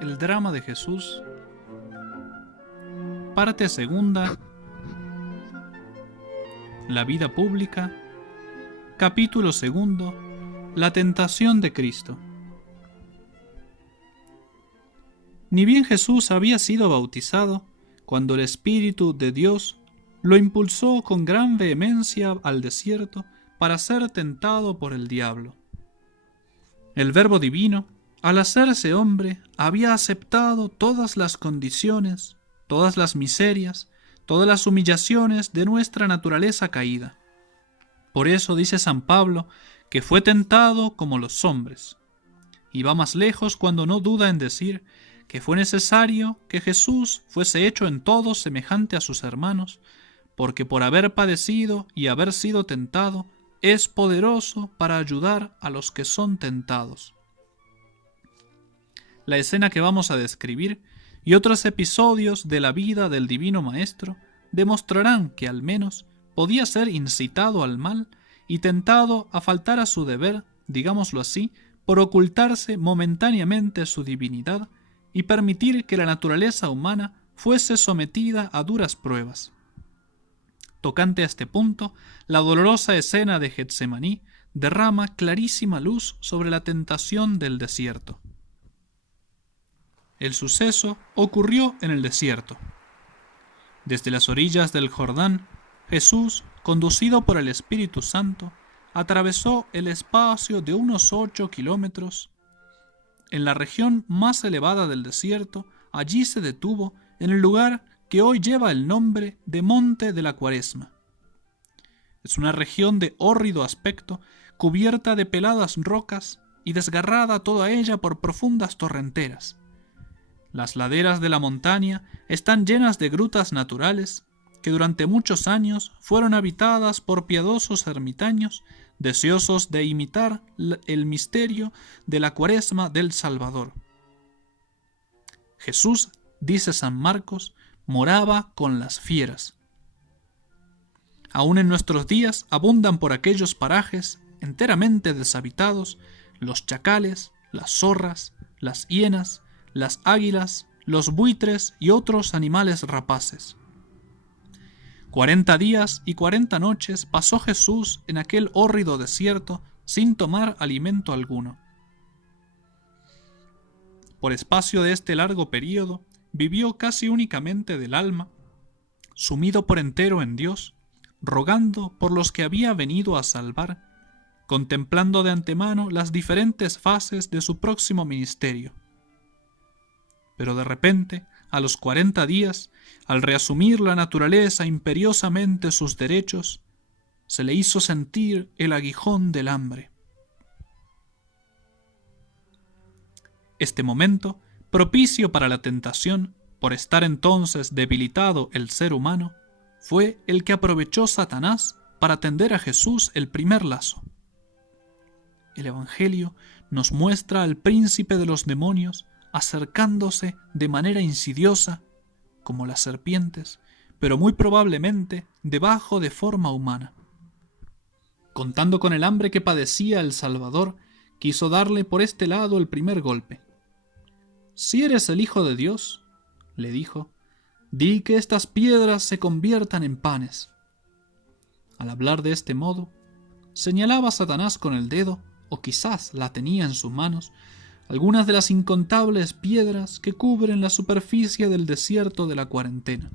El drama de Jesús. Parte segunda. La vida pública. Capítulo segundo. La tentación de Cristo. Ni bien Jesús había sido bautizado, cuando el Espíritu de Dios lo impulsó con gran vehemencia al desierto para ser tentado por el diablo. El Verbo divino, al hacerse hombre, había aceptado todas las condiciones, todas las miserias, todas las humillaciones de nuestra naturaleza caída. Por eso dice San Pablo que fue tentado como los hombres. Y va más lejos cuando no duda en decir que fue necesario que Jesús fuese hecho en todo semejante a sus hermanos, porque por haber padecido y haber sido tentado, es poderoso para ayudar a los que son tentados. La escena que vamos a describir y otros episodios de la vida del Divino Maestro demostrarán que al menos podía ser incitado al mal y tentado a faltar a su deber, digámoslo así, por ocultarse momentáneamente su divinidad y permitir que la naturaleza humana fuese sometida a duras pruebas. Tocante a este punto, la dolorosa escena de Getsemaní derrama clarísima luz sobre la tentación del desierto. El suceso ocurrió en el desierto. Desde las orillas del Jordán, Jesús, conducido por el Espíritu Santo, atravesó el espacio de unos 8 kilómetros. En la región más elevada del desierto, allí se detuvo en el lugar que hoy lleva el nombre de Monte de la Cuaresma. Es una región de hórrido aspecto, cubierta de peladas rocas y desgarrada toda ella por profundas torrenteras. Las laderas de la montaña están llenas de grutas naturales que durante muchos años fueron habitadas por piadosos ermitaños deseosos de imitar el misterio de la Cuaresma del Salvador. Jesús, dice San Marcos, moraba con las fieras. Aún en nuestros días abundan por aquellos parajes enteramente deshabitados los chacales, las zorras, las hienas, las águilas, los buitres y otros animales rapaces. 40 días y 40 noches pasó Jesús en aquel hórrido desierto sin tomar alimento alguno. Por espacio de este largo período, vivió casi únicamente del alma, sumido por entero en Dios, rogando por los que había venido a salvar, contemplando de antemano las diferentes fases de su próximo ministerio. Pero de repente, a los 40 días, al reasumir la naturaleza imperiosamente sus derechos, se le hizo sentir el aguijón del hambre. Este momento, propicio para la tentación, por estar entonces debilitado el ser humano, fue el que aprovechó Satanás para tender a Jesús el primer lazo. El Evangelio nos muestra al príncipe de los demonios acercándose de manera insidiosa, como las serpientes, pero muy probablemente debajo de forma humana. Contando con el hambre que padecía el Salvador, quiso darle por este lado el primer golpe. «Si eres el Hijo de Dios», le dijo, «di que estas piedras se conviertan en panes». Al hablar de este modo, señalaba a Satanás con el dedo, o quizás la tenía en sus manos, algunas de las incontables piedras que cubren la superficie del desierto de la cuarentena.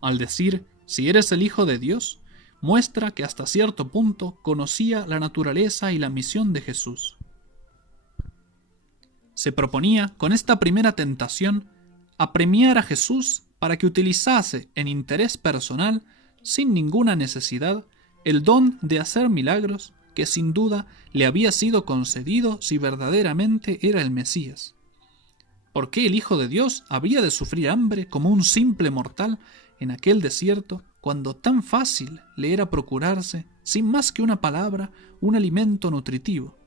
Al decir, «si eres el Hijo de Dios», muestra que hasta cierto punto conocía la naturaleza y la misión de Jesús. Se proponía, con esta primera tentación, apremiar a Jesús para que utilizase en interés personal, sin ninguna necesidad, el don de hacer milagros que sin duda le había sido concedido si verdaderamente era el Mesías. ¿Por qué el Hijo de Dios había de sufrir hambre como un simple mortal en aquel desierto, cuando tan fácil le era procurarse, sin más que una palabra, un alimento nutritivo?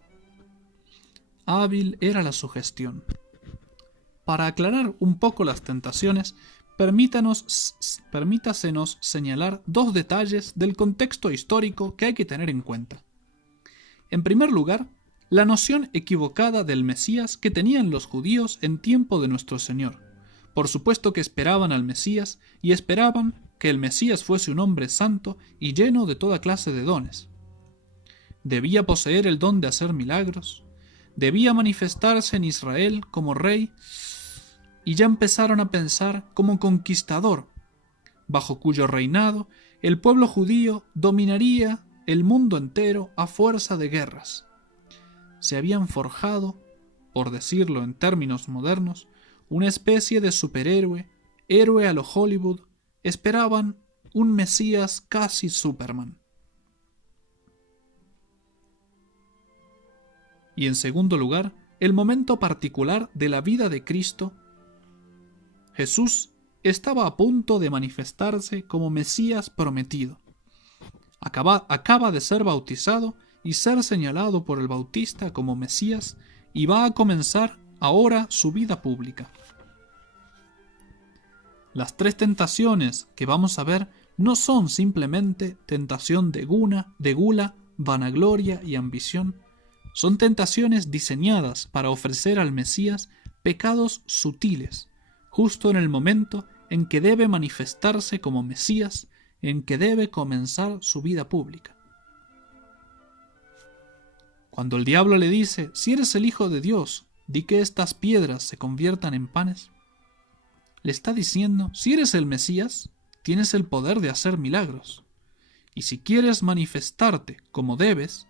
Hábil era la sugestión. Para aclarar un poco las tentaciones, permítasenos señalar 2 detalles del contexto histórico que hay que tener en cuenta. En primer lugar, la noción equivocada del Mesías que tenían los judíos en tiempo de nuestro Señor. Por supuesto que esperaban al Mesías y esperaban que el Mesías fuese un hombre santo y lleno de toda clase de dones. Debía poseer el don de hacer milagros, debía manifestarse en Israel como rey, y ya empezaron a pensar como conquistador, bajo cuyo reinado el pueblo judío dominaría el mundo entero a fuerza de guerras. Se habían forjado, por decirlo en términos modernos, una especie de superhéroe, héroe a lo Hollywood, esperaban un Mesías casi Superman. Y en segundo lugar, el momento particular de la vida de Cristo. Jesús estaba a punto de manifestarse como Mesías prometido. Acaba de ser bautizado y ser señalado por el Bautista como Mesías y va a comenzar ahora su vida pública. Las tres tentaciones que vamos a ver no son simplemente tentación de gula, vanagloria y ambición. Son tentaciones diseñadas para ofrecer al Mesías pecados sutiles, justo en el momento en que debe manifestarse como Mesías, en que debe comenzar su vida pública. Cuando el diablo le dice, si eres el Hijo de Dios, di que estas piedras se conviertan en panes, le está diciendo, si eres el Mesías, tienes el poder de hacer milagros. Y si quieres manifestarte como debes,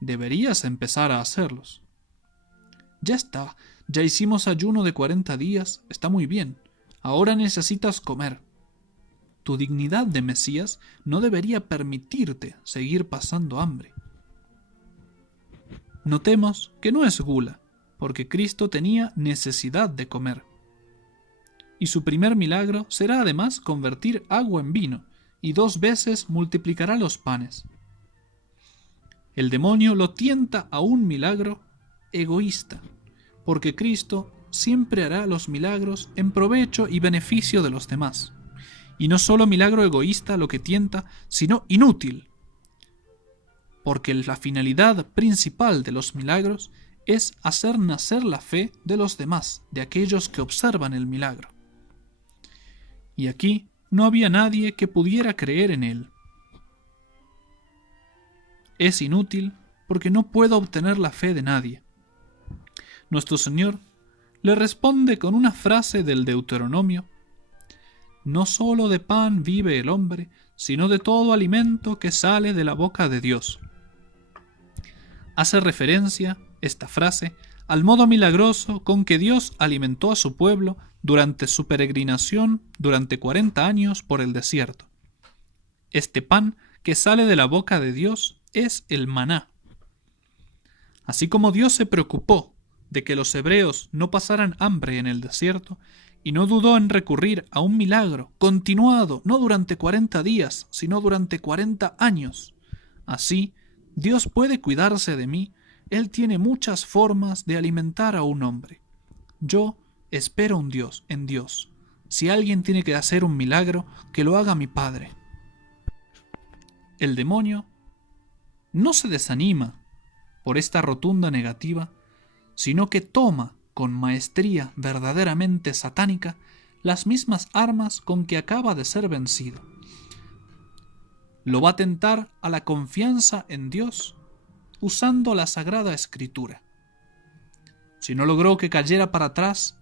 deberías empezar a hacerlos. Ya está, ya hicimos ayuno de 40 días, está muy bien. Ahora necesitas comer. Tu dignidad de Mesías no debería permitirte seguir pasando hambre. Notemos que no es gula, porque Cristo tenía necesidad de comer. Y su primer milagro será además convertir agua en vino, y 2 veces multiplicará los panes. El demonio lo tienta a un milagro egoísta, porque Cristo siempre hará los milagros en provecho y beneficio de los demás. Y no solo milagro egoísta lo que tienta, sino inútil, porque la finalidad principal de los milagros es hacer nacer la fe de los demás, de aquellos que observan el milagro. Y aquí no había nadie que pudiera creer en él. Es inútil porque no puedo obtener la fe de nadie. Nuestro Señor le responde con una frase del Deuteronomio: no solo de pan vive el hombre, sino de todo alimento que sale de la boca de Dios. Hace referencia, esta frase, al modo milagroso con que Dios alimentó a su pueblo durante su peregrinación durante 40 años por el desierto. Este pan que sale de la boca de Dios es el maná. Así como Dios se preocupó de que los hebreos no pasaran hambre en el desierto, y no dudó en recurrir a un milagro continuado, no durante 40 días, sino durante 40 años. Así, Dios puede cuidarse de mí. Él tiene muchas formas de alimentar a un hombre. Yo espero en Dios. Si alguien tiene que hacer un milagro, que lo haga mi Padre. El demonio no se desanima por esta rotunda negativa, sino que toma con maestría verdaderamente satánica las mismas armas con que acaba de ser vencido. Lo va a tentar a la confianza en Dios usando la Sagrada Escritura. Si no logró que cayera para atrás,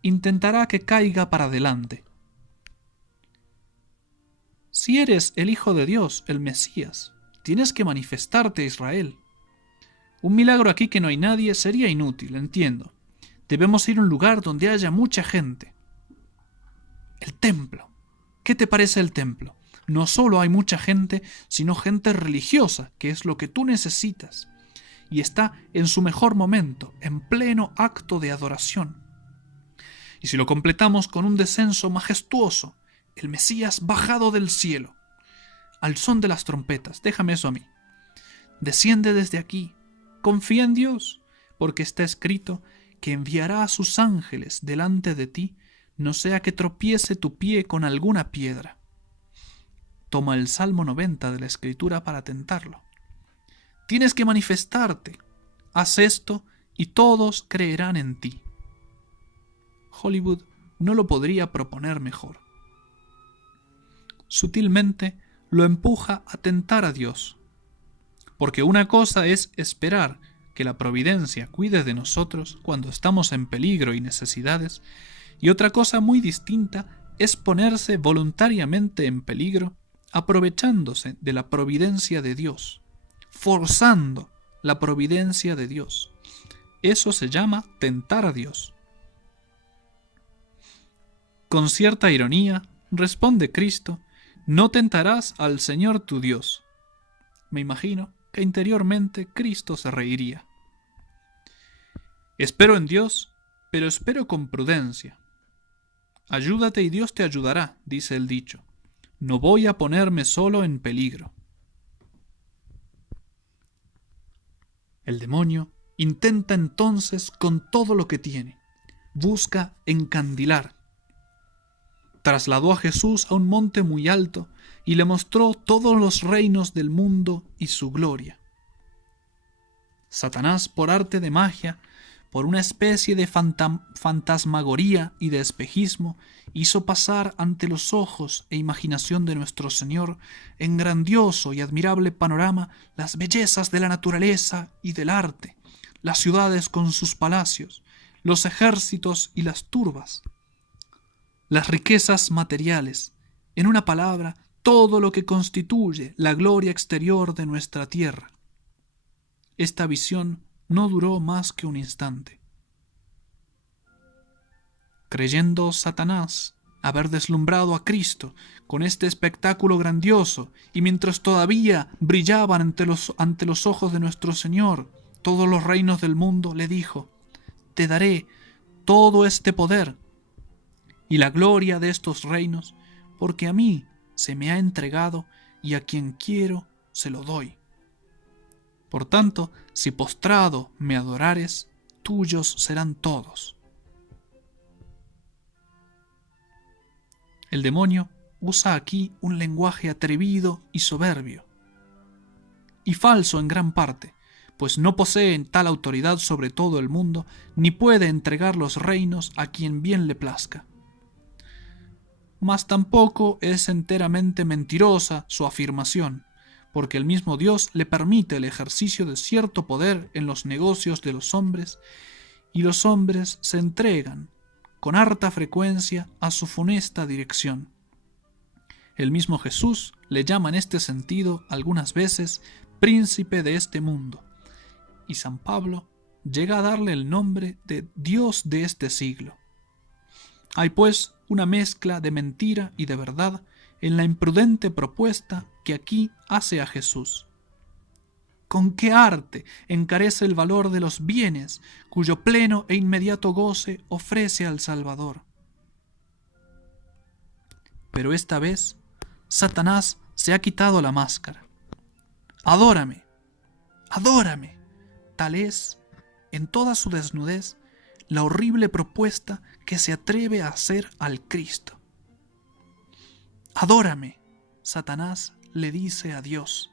intentará que caiga para adelante. Si eres el Hijo de Dios, el Mesías, tienes que manifestarte, Israel. Un milagro aquí que no hay nadie sería inútil, entiendo. Debemos ir a un lugar donde haya mucha gente. El templo. ¿Qué te parece el templo? No solo hay mucha gente, sino gente religiosa, que es lo que tú necesitas. Y está en su mejor momento, en pleno acto de adoración. Y si lo completamos con un descenso majestuoso, el Mesías bajado del cielo, al son de las trompetas, déjame eso a mí. Desciende desde aquí, confía en Dios, porque está escrito que enviará a sus ángeles delante de ti, no sea que tropiece tu pie con alguna piedra. Toma el Salmo 90 de la Escritura para tentarlo. Tienes que manifestarte. haz esto y todos creerán en ti. Hollywood no lo podría proponer mejor. Sutilmente lo empuja a tentar a Dios, porque una cosa es esperar que la providencia cuide de nosotros cuando estamos en peligro y necesidades, y otra cosa muy distinta es ponerse voluntariamente en peligro aprovechándose de la providencia de Dios, forzando la providencia de Dios. Eso se llama tentar a Dios. Con cierta ironía, responde Cristo: no tentarás al Señor tu Dios. Me imagino que interiormente Cristo se reiría. Espero en Dios, pero espero con prudencia. Ayúdate y Dios te ayudará, dice el dicho. No voy a ponerme solo en peligro. El demonio intenta entonces con todo lo que tiene. Busca encandilar. Trasladó a Jesús a un monte muy alto y le mostró todos los reinos del mundo y su gloria. Satanás, por arte de magia, por una especie de fantasmagoría y de espejismo, hizo pasar ante los ojos e imaginación de nuestro Señor, en grandioso y admirable panorama, las bellezas de la naturaleza y del arte, las ciudades con sus palacios, los ejércitos y las turbas, las riquezas materiales, en una palabra, todo lo que constituye la gloria exterior de nuestra tierra. Esta visión no duró más que un instante. Creyendo Satanás haber deslumbrado a Cristo con este espectáculo grandioso, y mientras todavía brillaban ante los ojos de nuestro Señor todos los reinos del mundo, le dijo: te daré todo este poder y la gloria de estos reinos, porque a mí se me ha entregado y a quien quiero se lo doy. Por tanto, si postrado me adorares, tuyos serán todos. El demonio usa aquí un lenguaje atrevido y soberbio, y falso en gran parte, pues no posee tal autoridad sobre todo el mundo, ni puede entregar los reinos a quien bien le plazca. Mas tampoco es enteramente mentirosa su afirmación, porque el mismo Dios le permite el ejercicio de cierto poder en los negocios de los hombres, y los hombres se entregan con harta frecuencia a su funesta dirección. El mismo Jesús le llama en este sentido algunas veces príncipe de este mundo, y San Pablo llega a darle el nombre de Dios de este siglo. Hay pues una mezcla de mentira y de verdad en la imprudente propuesta que aquí hace a Jesús. ¿Con qué arte encarece el valor de los bienes cuyo pleno e inmediato goce ofrece al Salvador? Pero esta vez Satanás se ha quitado la máscara. Adórame, adórame. Tal es, en toda su desnudez, la horrible propuesta que se atreve a hacer al Cristo. Adórame, Satanás le dice a Dios.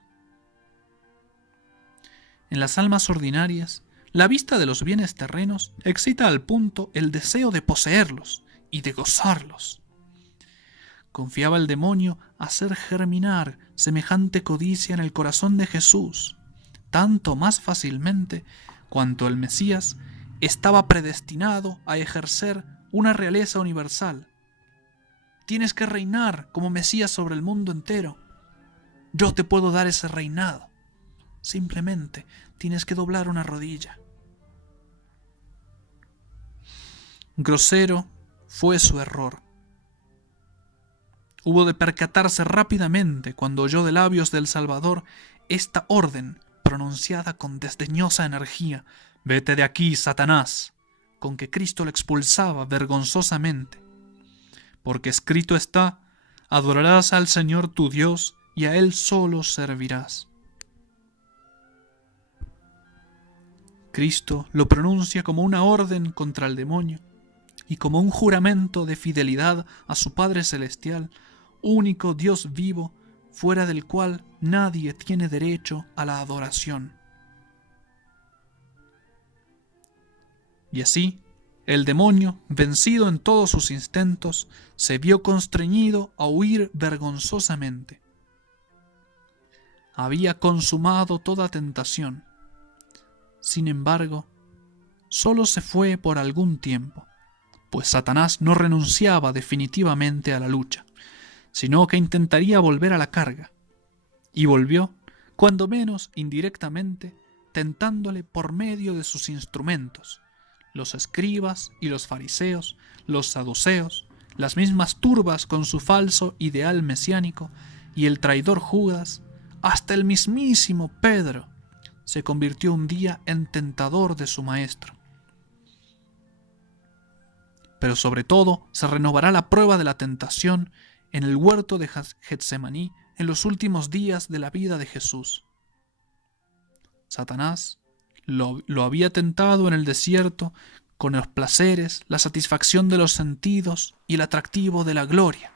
En las almas ordinarias, la vista de los bienes terrenos excita al punto el deseo de poseerlos y de gozarlos. Confiaba el demonio hacer germinar semejante codicia en el corazón de Jesús, tanto más fácilmente cuanto el Mesías estaba predestinado a ejercer una realeza universal. Tienes que reinar como Mesías sobre el mundo entero. Yo te puedo dar ese reinado. Simplemente tienes que doblar una rodilla. Grosero fue su error. Hubo de percatarse rápidamente cuando oyó de labios del Salvador esta orden pronunciada con desdeñosa energía: «Vete de aquí, Satanás», con que Cristo lo expulsaba vergonzosamente. Porque escrito está: «Adorarás al Señor tu Dios y a Él solo servirás». Cristo lo pronuncia como una orden contra el demonio y como un juramento de fidelidad a su Padre Celestial, único Dios vivo, fuera del cual nadie tiene derecho a la adoración. Y así, el demonio, vencido en todos sus intentos, se vio constreñido a huir vergonzosamente. Había consumado toda tentación. Sin embargo, solo se fue por algún tiempo, pues Satanás no renunciaba definitivamente a la lucha, sino que intentaría volver a la carga. Y volvió, cuando menos indirectamente, tentándole por medio de sus instrumentos, los escribas y los fariseos, los saduceos, las mismas turbas con su falso ideal mesiánico, y el traidor Judas, hasta el mismísimo Pedro, se convirtió un día en tentador de su maestro. Pero sobre todo se renovará la prueba de la tentación en el huerto de Getsemaní en los últimos días de la vida de Jesús. Satanás lo había tentado en el desierto con los placeres, la satisfacción de los sentidos y el atractivo de la gloria.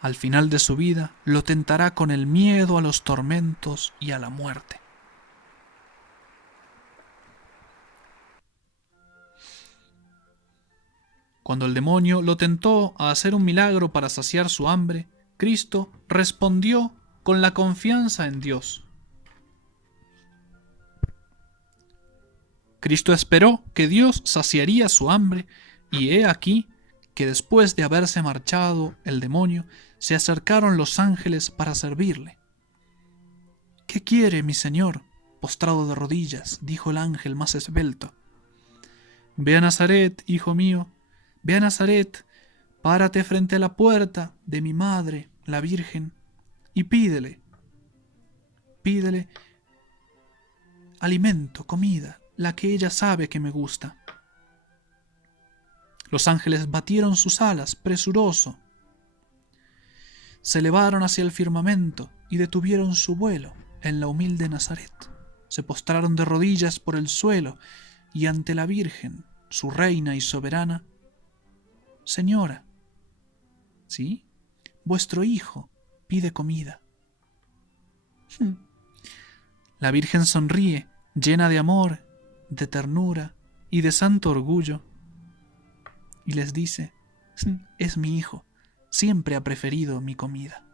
Al final de su vida lo tentará con el miedo a los tormentos y a la muerte. Cuando el demonio lo tentó a hacer un milagro para saciar su hambre, Cristo respondió con la confianza en Dios. Cristo esperó que Dios saciaría su hambre, y he aquí que después de haberse marchado el demonio, se acercaron los ángeles para servirle. «¿Qué quiere, mi Señor?», postrado de rodillas, dijo el ángel más esbelto. «Ve a Nazaret, hijo mío, ve a Nazaret, párate frente a la puerta de mi madre, la Virgen, y pídele alimento, comida, la que ella sabe que me gusta». Los ángeles batieron sus alas, presuroso. Se elevaron hacia el firmamento y detuvieron su vuelo en la humilde Nazaret. Se postraron de rodillas por el suelo y ante la Virgen, su reina y soberana: «Señora, ¿sí? Vuestro hijo pide comida». La Virgen sonríe, llena de amor, de ternura y de santo orgullo, y les dice: «Es mi hijo, siempre ha preferido mi comida».